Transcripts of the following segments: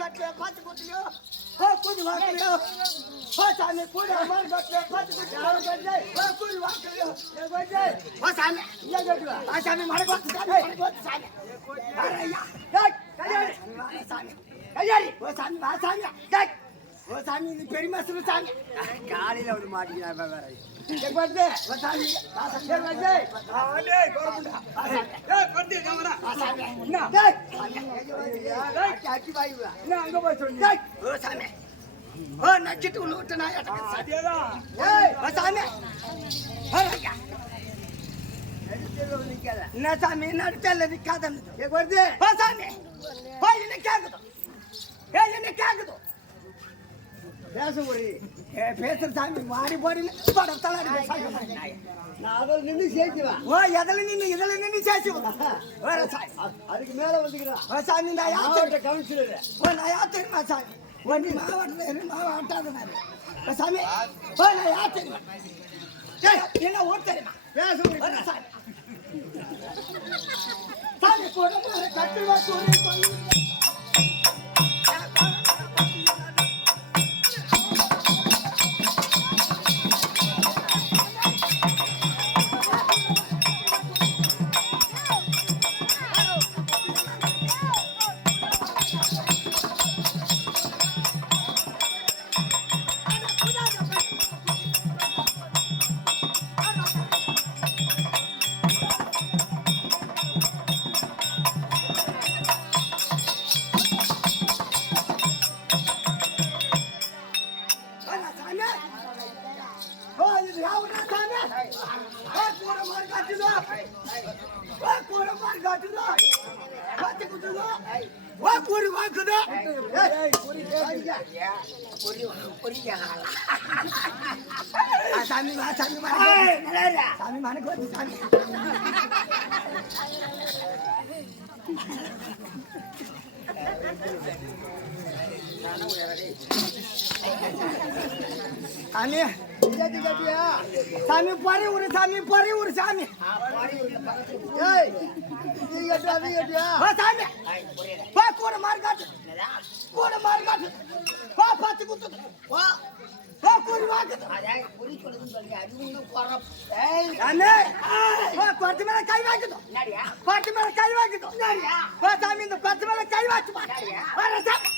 கட்டில பார்த்து கொடுத்தியோ ஓ கூதி வாக்கலையோ ஓ சாமி கூடி அம்மான் கட்டில பார்த்து கொடுத்தியோ அவன் கட்டில ஓ கூதி வாக்கலையோ என் கட்டில ஓ சாமி இங்கே கட்டுவா ஆ சாமி மடக்கு வந்து சாமி மடக்கு வந்து சாமி. ஐயா? டேய் கல்யாணி. சாமி. கல்யாணி. ஓ சாமி வா சாமி. டேய் ஓ சாமி நீ பெரிய மசரு சாமி. காலையில வந்து மாட்டிக்கிறா வேற. ஏ பட்டு? ஓ சாமி. வா சாமி. ஏ பட்டு ஆடே கோரமுடா ஆ சாமி. ஏய் பத்தி கவரா ஆ சாமி. என்ன? டேய் டேய் அடி வாயுவா என்ன அங்க போய் சொல்லு? நச்சிட்டு உள்ள விட்டு நான் சாமி. என்ன சாமி? நடுத்தல நிக்காதன்னு. ஏ வருது? சாமி ஓ என்ன கேக்குது ஏ என்ன கேக்குது பேச ஒரு பேசுற சாமி மாறி போடி பட தலாடி நான் அதில் நின்று சேர்க்குவேன் ஓ எதில் நின்னு இதில் நின்னு சேச்சு வேற சாமி அதுக்கு மேலே வந்துக்கிறான். சாமி நான் யாத்திரை கவுன்சிலர். ஓ நான் யாத்திரை சாமி? ஓ நீ மாவட்டத்தில் மாவட்டாத சாமி ஓ நான் யாத்திரை ஏய் என்ன ஓட் தெரியுமா? பேச வர சாமி. சாமி கூட கட்டுவா சொல்லி வாக்குதோ ஏய் கூடி கேக்குதா ஆ, சாமி வா சாமி வா சாமி மனக்கு வந்து சாமி சாமி கேட்டு கேட்டியா சாமி பொறி ஒரு சாமி பொறி ஒரு சாமி. சாமி. வா கூட மாறு காட்டு. கூட மாறு காட்டு. வா பத்து குத்து. வா. கூறி வாக்குது சாமி கொத்து மேல கை வாக்குது கொத்து மேல கை வாக்குது வா சாமி இந்த கொத்து மேல கை வாக்கு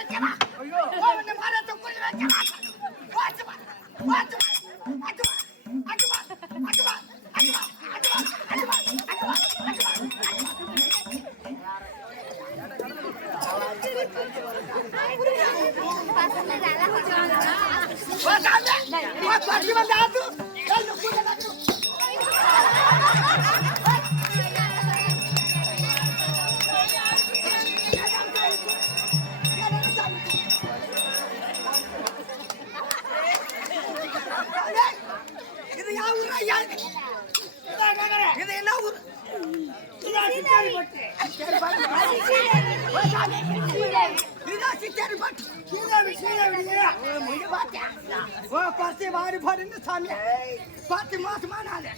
பத்து மாசமா நானு.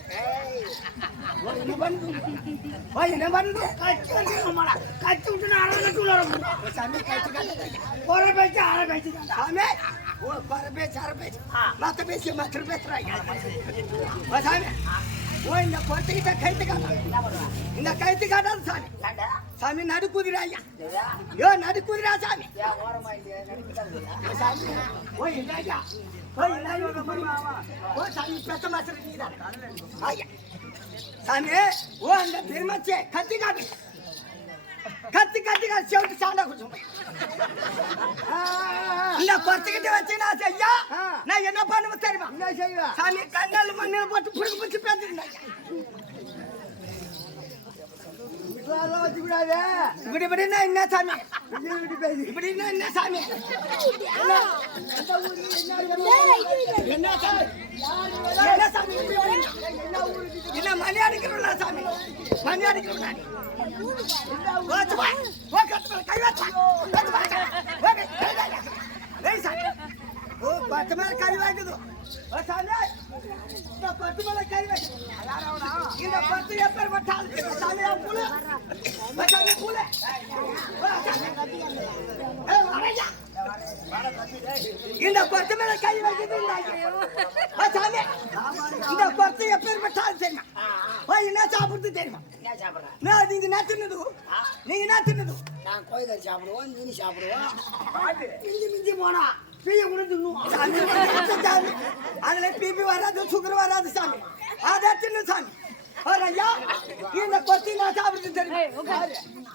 என்ன பண்ணு ஓ, என்ன பண்ணுது? கட்டி வந்து நம்மள. விட்டு நான் அரை கட்டு உள்ள சாமி, கட்சி கட்டி. பேச்சு, அரை பேச்சு சாமி, ஓ, பேச்சு, அரை பேச்சு. பேச்சு, பேசுறாங்க. சாமி, ஓ, இந்த பொறுத்துக்கிட்ட கைத்து இந்த கைத்து காட்டாது சாமி சாமி நடுக்குதிரா ஐயா சாமி சாமி ஓ சாமி ஓ அந்த பெருமச்சே கத்தி காட்டு கத்தி கத்தி காட்டு செவிட்டு சாண்டா குடிச்சோம் இந்த பொறுத்துக்கிட்ட வச்சு நான் செய்யா நான் என்ன பண்ணுவேன் தெரியுமா என்ன செய்வ சாமி கண்ணால் மண்ணில் போட்டு புடுக்கு பிடிச்சி பேசிருந்தேன் இப்படி இப்படின்னா என்ன சாமி இப்படின்னா என்ன சாமி என்ன சாமி என்ன சாமி என்ன மணி அடிக்கிறா சாமி மணி அடிக்கிறா கை வச்சு ఓ పట్టు మీద కై వాగదు ఓ సామే నా పట్టు మీద కై వాగదు అలా రావడా ఇంద పట్టు ఎప్పర్ పట్టాలి సామే ఆ పూల పట్టాలి పూల ఏ వారయ్యా இந்த பத்து மேல கை வைக்கிறது இந்த பத்து எப்பேற்பட்டாலும் தெரியுமா ஓ என்ன சாப்பிடுறது தெரியுமா நான் நீங்க என்ன தின்னது நீங்க என்ன தின்னது நான் கோயிலை சாப்பிடுவோம் மீன் சாப்பிடுவோம் மிஞ்சி மிஞ்சி போனா பீய கூட சாமி. அதுல பிபி வராது சுகர் வராது சாமி. அதை தின்னு சாமி. ஐயா இந்த கொத்தி நான் சாப்பிடுறது தெரியுமா?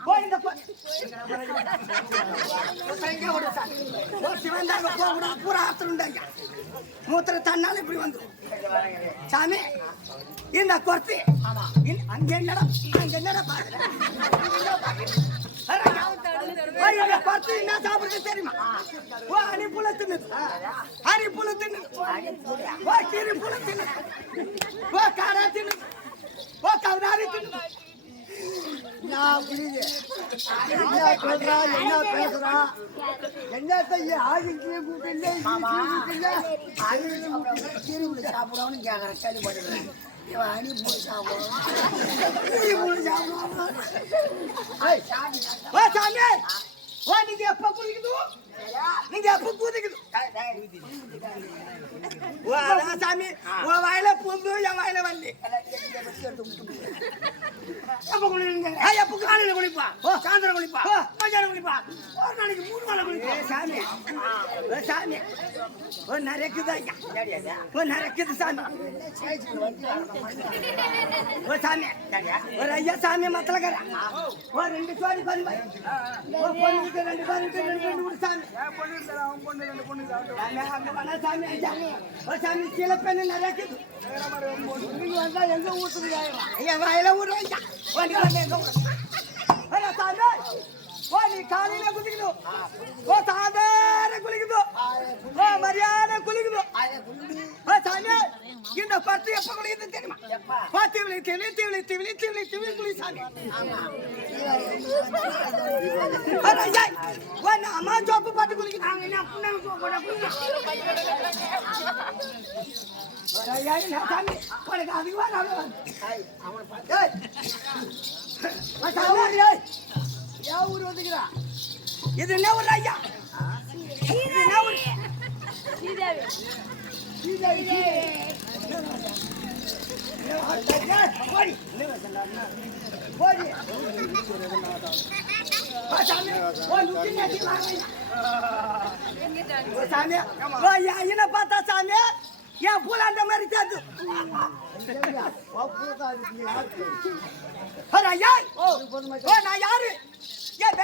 ஓ இந்த சிவந்தாங்க போக பூரா ஆத்திருந்தாங்க மூத்திர தன்னால இப்படி வந்துரும் சாமி இந்த கொத்தி அங்க என்னடா அங்க என்னடா கொத்தி என்ன சாப்பிடுறது தெரியுமா? ஓ அணி புல தின்னுது. அணி புல தின்னுது. ஓ கிரி புல தின்னுது. ஓ காடா தின்னுது. ஓ கவுதாரி தின்னுது. நான் புரியுது? என்ன சொல்றா? என்ன பேசுறா? என்ன செய்ய? ஆதித்ய கூட்டில்ல கீரி சாப்பிடணும்னு கேட்கறேன் கேள்விப்பட்டுக்கிறேன் இவன் அணி போய் சாப்பிடுவான் கீரி போய் சாப்பிடுவான் ஓ சாமி ஓ நீங்க எப்ப குதிக்குது நீங்க எப்ப அதான் சாமி ஓ வாயில பூந்து என் வாயில வந்து எப்ப குளிருங்க ஏய், எப்ப காலையில குளிப்பா? சாயந்தரம் குளிப்பா. மத்தியானம் குளிப்பா? ஒரு நாளைக்கு மூணு வேளை குளிப்பா? சாமி. சாமி. ஓ நரக்குது ஐயா. நரக்குது சாமி. சாமி. ஒரு ஐயா சாமி மத்தலக்கற ஓ ரெண்டு சோடி பொண்ணுக்கு ரெண்டு பேருக்கு ரெண்டு சாமி. சாமி, ஓ சாமி சில பெண்ணு நரக்குது நீங்க வந்தா எங்க ஊத்துறீங்க ஐயா ஓ நீ சாமி நீ காலையில குதிக்கணும் ஓ சாமி குளிக்கணும் ஓ மரியாதை குளிக்கணும் ஓ சாமி இந்த பத்து எப்ப குளிக்குது தெரியுமா? பத்து விழி திவிழி திவிழி திவிழி திவிழி திவிழி குளி சாமி. அம்மா சோப்பு பாட்டு குளிக்கணும் என்ன வந்துக்கிறா? இது என்ன ஒரு ஐயா என்ன ஒரு பார்த்தா சாமி ஏன் பூலாண்ட மாதிரி சேர்த்து ஐயா நான் யாரு ஏன்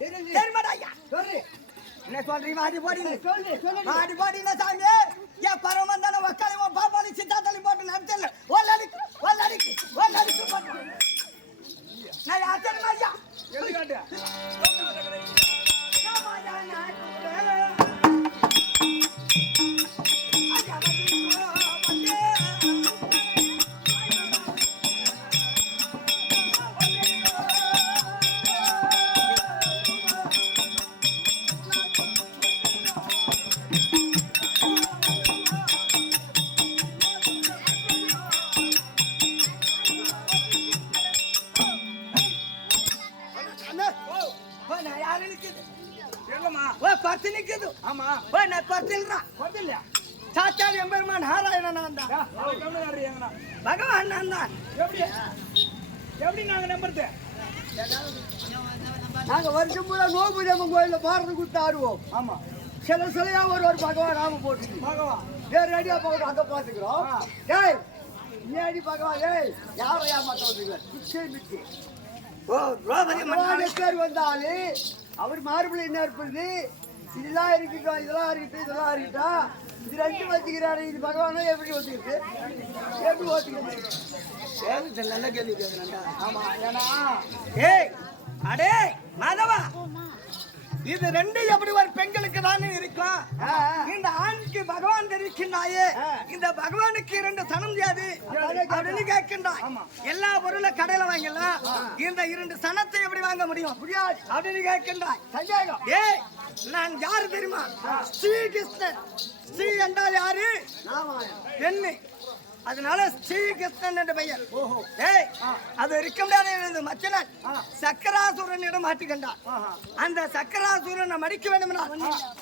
என்ன தெரியுமாடா ஐயா என்ன சொல்றீங்க வாடி போடி. வாடி போடி சாமி? ஏன் பரவ வந்தான வக்காலி உன் பாப்பாளி சித்தாத்தலி போட்டு நடத்தல. ஒரு அடிக்கு போட்டு. நான் யார் தெரியுமா ஐயா? ஓ எங்கம்மா ஓ பத்து நிக்குது. ஆமா. ஓ நான் பத்தில்றா பதில்லையா சாச்சாரி எம்பெருமான் நாராயண நான் தான் பகவான் நான் தான். எப்படி? எப்படி நாங்க நம்புறது? நாங்க வருஷம் பூரா கோபுரம் கோயில்ல பாரதி கொடுத்து ஆடுவோம். ஆமா. சில சிலையா ஒரு ஒரு பகவான் நாம போட்டு பகவான். வேற அடியா பகவான் அங்க பாத்துக்கிறோம். ஏய் நீ அடி பகவான் ஏய் யாரை ஏமாத்த வந்தீங்க பிச்சை மிச்சு. ஓ ரோபதி பகவான் பேர் வந்தாலு அவர் மார்பிள் என்ன இருப்பது இதெல்லாம் இருக்கட்டும் இதெல்லாம் இருக்கட்டும் இதெல்லாம் இருக்கட்டும். இது ரெண்டு வச்சுக்கிறாரு இது பகவானா எப்படி ஒத்துக்கிட்டு? எப்படி ஒத்துக்கிட்டு? நல்ல கேள்வி கேட்கிறேன்டா. ஆமா ஏன்னா ஏய் அடே மாதவா. இது ரெண்டு எப்படி ஒரு பெண்களுக்கு தானே இருக்கும் ஆ, ஆ. இந்த ஆணுக்கு பகவான் தெரிவிக்கின்றாயே. இந்த பகவானுக்கு இரண்டு சனம் ஜாதி. அப்படின்னு கேட்கின்றாய். எல்லா பொருளும் கடையில வாங்கலாம் இந்த இரண்டு சனத்தை எப்படி வாங்க முடியும்? முடியாது அப்படின்னு கேட்கின்றாய். சந்தேகம். ஏய் நான் யாரு தெரியுமா? ஸ்ரீ கிருஷ்ணன். ஸ்ரீ என்றால் யாரு? பெண்ணு. அதனால ஸ்ரீகிருஷ்ணன் என்ற பெயர் ஓஹோ. ஏய் அது இருக்க முடியாத எனது மச்சனன்? சக்கராசுரனிடம் மாட்டிக்கண்டான் அந்த சக்கராசுரனை மடிக்க வேண்டும்னா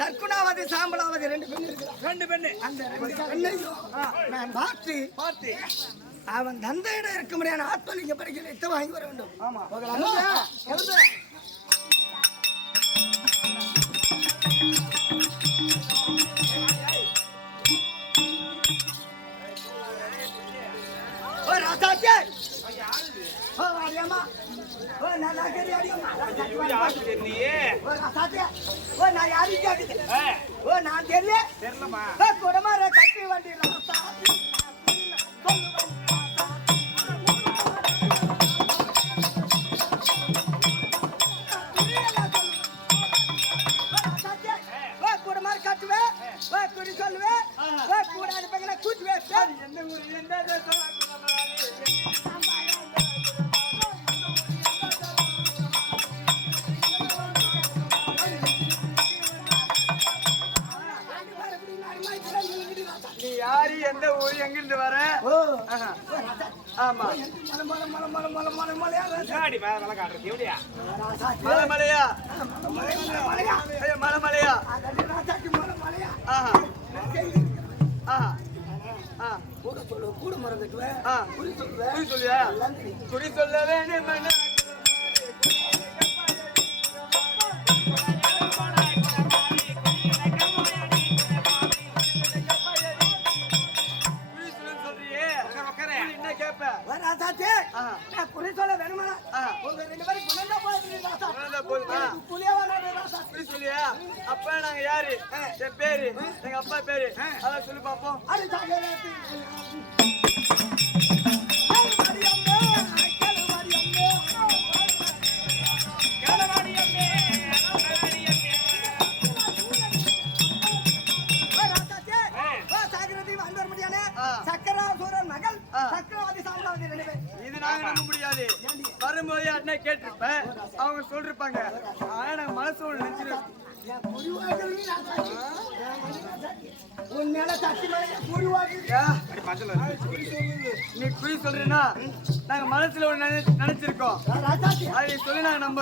சர்க்குணாவதி சாம்பலாவதி ரெண்டு பெண் இருக்கிறான் ரெண்டு பெண்ணு. அந்த ரெண்டு பெண்ணையும் நான் பார்த்து பார்த்து. அவன் தந்தையிடம் இருக்க முடியாத ஆத்மலிங்க படிக்க எத்த வாங்கி வர வேண்டும். ஆமா. போகலாமா? நான் தெரியல தெரியலம்மா ஓ குடமார கட்டி வண்டி கட்டுவேன் குறி சொல்லுவேன் கூட அனுப்பங்களை கூட்டுவேன் எந்த ஊரு எந்த தேசம்? நீ யாரு? எந்த ஊரு? எங்கிருந்து வர. ஆமா. மேல மலையா? மலை மலையா? கூட மரம் கட்டுவேன் குறி சொல்லியா குறி சொல்ல வேண்டும் குறி ராசாத்தி நான் குறி சொல்ல வேணுமா ரெண்டு பேரும் குழந்தை சொல்லியா அப்பா நாங்க யாரு? என் பேரு? எங்க அப்பா பேரு? அதான் சொல்லி பாப்போம் சக்கராசூரன் மகள். சக்கரவாதி பேர். இது நாங்க நம்ப முடியாது. வரும்போது யாருன்னா கேட்டிருப்பேன். அவங்க சொல்லிருப்பாங்க. நீ குறி சொல்றேன்னா நாங்க மனசுல ஒண்ணு நினை- நினைச்சிருக்கோம் அதை சொல்லி நாங்க நம்புறோம்.